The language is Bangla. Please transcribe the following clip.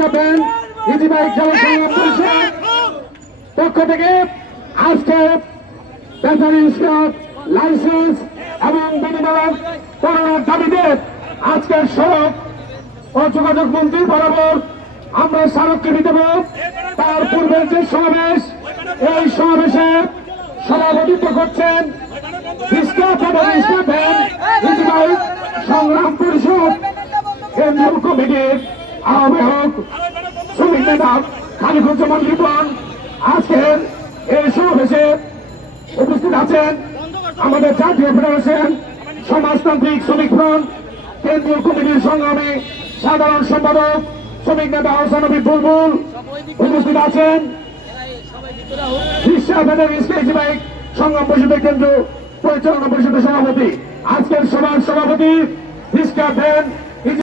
রিক্সা ভ্যান ইজি বাইক চালক সংগ্রাম পরিষদ পক্ষ থেকে আজকে ব্যাটারি স্ক্র্যাপ লাইসেন্স এবং বিনিময় করোনার দাবিতে আজকের সড়ক ও যোগাযোগ মন্ত্রী বরাবর আমরা স্মারকলিপি দেব। তার পূর্বের যে সমাবেশ, এই সমাবেশে সভাপতিত্ব করছেন সংগ্রাম পরিষদ কেন্দ্রীয় কমিটির আহ্বায়ক শ্রমিক নেতা খালিকুজ্জামান রিপন। আজকের এই সমাবেশে উপস্থিত আছেন আমাদের জাতীয় ফেডারেশন সমাজতান্ত্রিক শ্রমিক ফ্রন্ট কেন্দ্রীয় কমিটির সংগ্রামী সাধারণ সম্পাদক শ্রমিক নেতা হোসেন নবী বুলবুল। উপস্থিত আছেন সংগ্রাম পরিষদের কেন্দ্র পরিচালনা পরিষদের সভাপতি, আজকের সভার সভাপতি রিক্সা ভ্যান